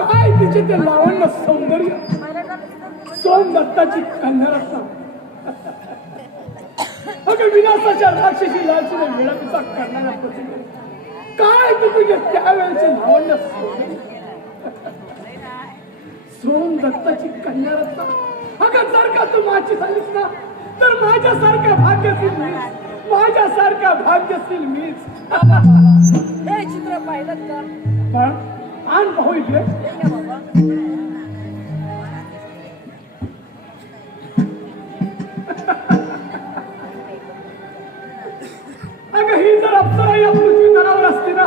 काय तिचे ते लावण्य सौंदर्य? सोम दत्ताची कन्या अगं विनाशाच्या राक्षसी लालचीने मिळविता करणाऱ्या प्रतिभा काय ते तुझे त्यावेळेचे सौंदर्य सोम दत्ताची कन्या रत्ना. अगं जर का तू माझी झालीस ना तर माझ्यासारखा भाग्यशील मीच माझ्यासारखा भाग्यशील मीच. हे चित्र पाहिलं का? पण आण पाहू इकडे. जर अप्सरा या पृथ्वी तलावर असती ना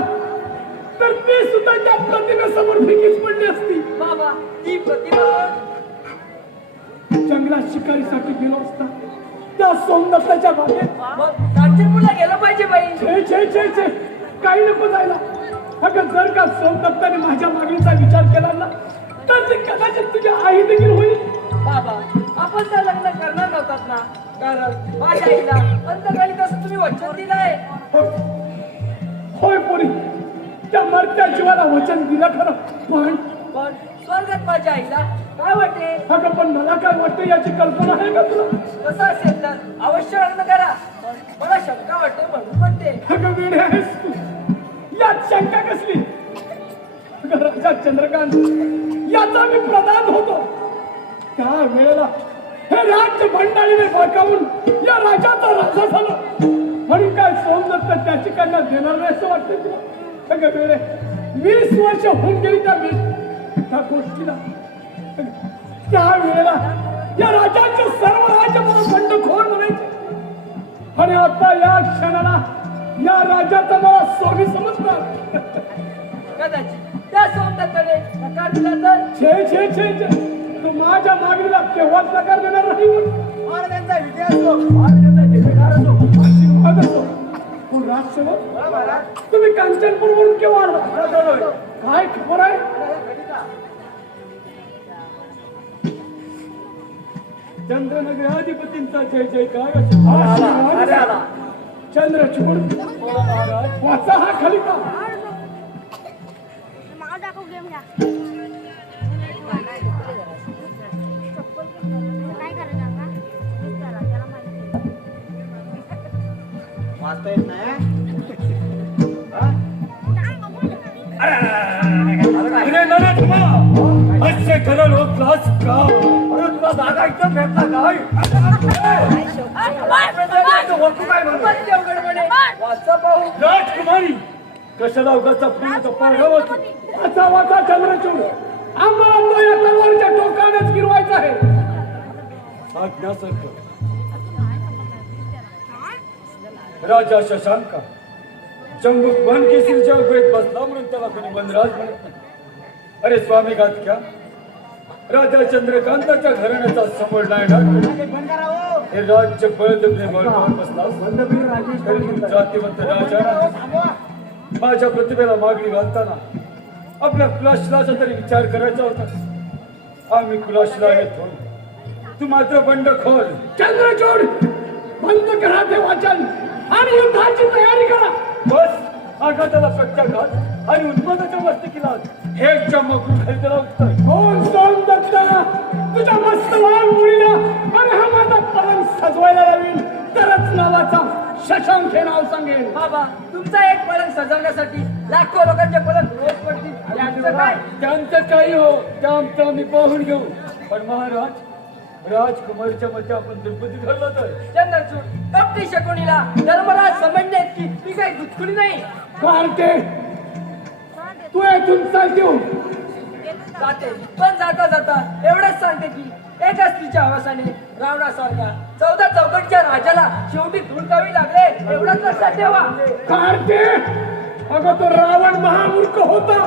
तर ती सुद्धा त्या प्रतिमेसमोर फिकीच पडली असती. बाबा ती जंगलात शिकारीसाठी गेलो असता त्या सोमदत्ताच्या बागेत. कांचनपूरला गेलं पाहिजे बाई. छे छे छे छे. काही नको जायला. अगं जर का सोमदत्ताने माझ्या मागणीचा विचार केला ना तर ते कदाचित तुझ्या आई देखील होईल. बाबा आपण तर लग्न करणार नव्हतात ना. कारण माझ्या आईला अंतकाली तसं तुम्ही वचन दिलंय. होय होय पोरी त्या मरत्या जीवाला वचन दिलं खरं. पण पण स्वर्गात माझ्या आईला काय वाटते अगं पण मला काय वाटतं याची कल्पना आहे का तुला? कसं असेल तर अवश्य लग्न करा. पण मला शंका वाटते म्हणून म्हणते. अगं वेडे आहेस तू. यात शंका कसली? अगं राजा चंद्रकांत याचा मी प्रधान होतो. त्या वेळेला? हे राज्य भंडारीने बळकावून या राजाचा राजा झाला. म्हणून काय सोमदत्त त्याची कन्या देणार नाही असं वाटतं तुला? अगं वेळे वीस वर्ष होऊन गेली त्या वीस त्या गोष्टीला. त्या वेळेला या राजाचे सर्व राज्य मला बंडखोर म्हणायचे. आणि आता या क्षणाला या राजाचा मला स्वामी समजतात कदाचित त्या सोमदत्ताने नकार दिला तर? छे छे छे छे. तू माझ्या मागणीला केव्हाच नकार देणार नाही. महाराजांचा विजय असो महाराजांचा जयकार असो आशीर्वाद असो पण राजसेवक तुम्ही कांचनपूरवरून केव्हा आला काय खबर आहे? चंद्रनगराधिपतींचा जय जयकार चंद्रचूड वाचा हा खलिता गेम घ्या. वाचता येत नाही असे खरं लोक लाच का अरे तुला जागा इथं भेटला काय राजकुमारी कशाला उगाचा पाळला वाचा वाचा चंद्रचूड आम्हाला तो या तलवारीच्या टोकानेच गिरवायचा आहे आज्ञासारखं राजा शशांका. जंबूक वन केसरीच्या उभेत बसला म्हणून त्याला कोणी वनराज म्हणत नाही. अरे स्वामी घातक्या राजा चंद्रकांताच्या घराण्याचा समोर नाही डाकू हे राज्य बळजबरी बळकावून बसला. जातीवंत राजा माझ्या प्रतिभेला मागणी घालताना आपल्या कुलाशिलाचा तरी विचार करायचा होता. आम्ही कुलाशिला येतो तू मात्र बंडखोर. चंद्रचूड बंद करा ते वाचन आणि युद्धाची तयारी करा. बस आघाताला प्रत्याघात आणि उन्मादाच्या वस्तिकीला हे चमकून खरेदीला उत्तर कोण सोन दत्ताना तुझ्या मस्त वाण मुलीला आणि हा माझा पलंग सजवायला लावीन. तरच नावाचा शशांक हे नाव सांगेल बाबा तुमचा एक पलंग सजवण्यासाठी लाखो लोकांचे पलंग रोज पडतील. त्यांचं काही हो ते आमचं आम्ही पाहून घेऊ. पण महाराज राजकुमारीच्या मते आपण दुर्पती घडलं तर. चंद्रचूड कपटी शकुनीला धर्मराज समजण्यात की ती काही दुखुली नाही? कार्टे तू येथून चाल देऊ. जाते. पण जाता जाता एवढंच सांगते की एका स्त्रीच्या आवासाने रावणासारख्या चौदा चौकटच्या राजाला शेवटी धुळकावी लागले. एवढंच लक्षात ठेवा. कार्टे अगं तो रावण महामूर्ख होता.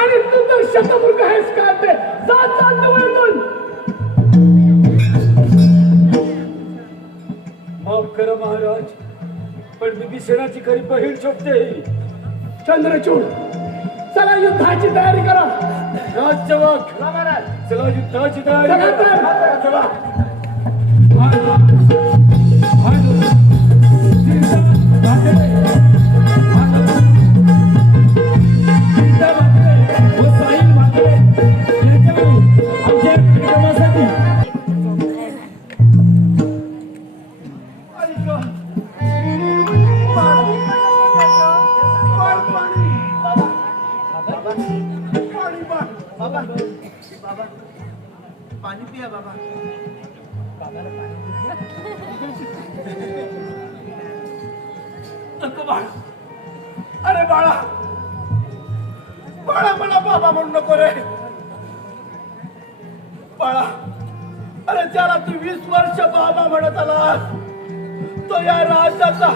आणि तू तर शतमूर्ख आहेस कार्टे जा चाल जवळ करा महाराज पण विभीषणाची खरी बहीण शोभते चंद्रचूड चला युद्धाची तयारी करा. राजवाक चला युद्धाची तयारी करा. चला. बाबा बाबा पाणी पिया बाबा नको बाळा अरे बाळा बाळा मला बाबा म्हणू नको रे बाळा अरे ज्याला तू वीस वर्ष बाबा म्हणत आलास तो या राज्याचा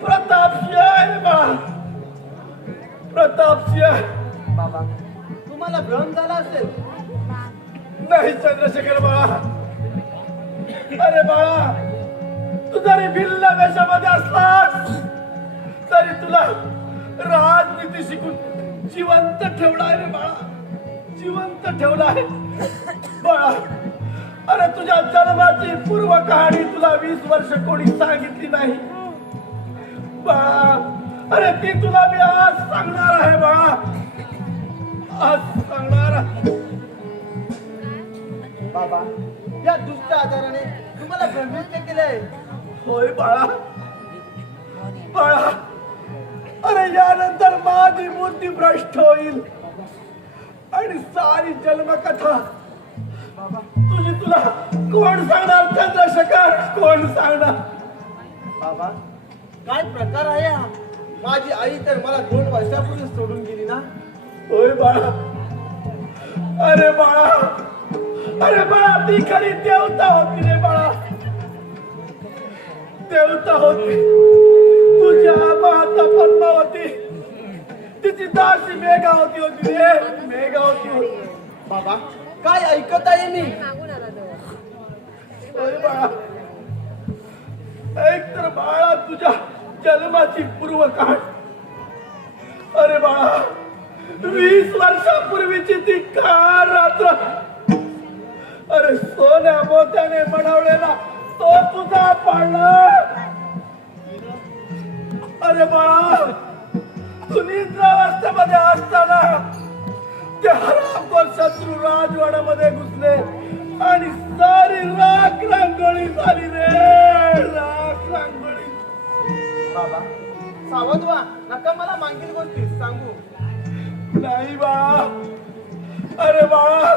प्रताप शेर बाळा प्रताप सिंह. बाबा. तुम्हाला भ्रम झाला असेल? नाही. चंद्रशेखर बाळा. अरे बाळा तू जरी भिल्ल वेशामध्ये असलास तरी तुला राजनीती शिकून जिवंत ठेवलाय रे बाळा. जिवंत ठेवलाय. बाळा अरे तुझ्या जन्माची पूर्व कहाणी तुला वीस वर्ष कोणी सांगितली नाही. बाळा अरे ती तुला मी आज सांगणार आहे बाळा आज सांगणार बाबा या दुष्ट आजाराने तुम्हाला भ्रमित केलंय. होय बाळा. बाळा अरे यानंतर माझी मूर्ती भ्रष्ट होईल. आणि सारी जन्मकथा तुझी तुला कोण सांगणार चंद्रशेखर? कोण सांगणार? बाबा काय प्रकार आहे हा? माझी आई तर मला दोन वर्षापूर्वी सोडून गेली ना. होय बाळा. अरे बाळा. अरे बाळा ती खरी देवता होती रे बाळा. देवता होती. तुझ्या माता पद्मावती तिची दासी मेघावती होती रे. मेघावती होती बाबा काय ऐकत आहे मी? अरे बाळा. ऐक तर बाळा तुझ्या जन्माची पूर्व काळ अरे बाळा वीस वर्षापूर्वीची ती काळ रात्र. अरे सोन्या मोत्याने बनवलेला तो तुझा पाळला अरे बाळा तू निद्रावस्थेमध्ये असताना ते हरामखोर शत्रू राजवाड्यामध्ये घुसले आणि सारी राख रांगोळी झाली रे. राख रांगोळी. बाबा. सावध वा नका मला मागील गोष्टी सांगू. नाही बाळा. अरे बाळा.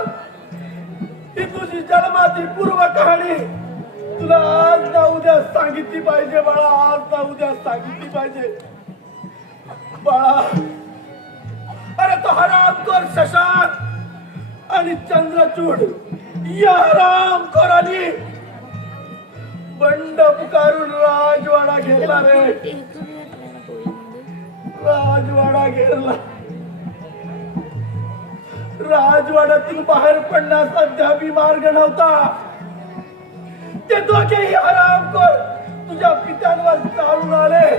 ही तुझी जन्माची पूर्व कहाणी तुला आज ना उद्या सांगितली पाहिजे बाळा. आज ना उद्या सांगितली पाहिजे. बाळा. अरे तो हरामखोर शशांक आणि चंद्रचूड. या हरामखोरांनी बंड पुकारून राजवाडा घेतला रे. राजवाडा घेरला राजवाड्यातून बाहेर पडण्यास अद्यापही मार्ग नव्हता. ते दोघेही कर. तुझ्या पित्यांवर चालून आले.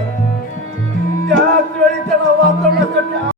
त्याच वेळी त्यांना वाचवण्यासाठी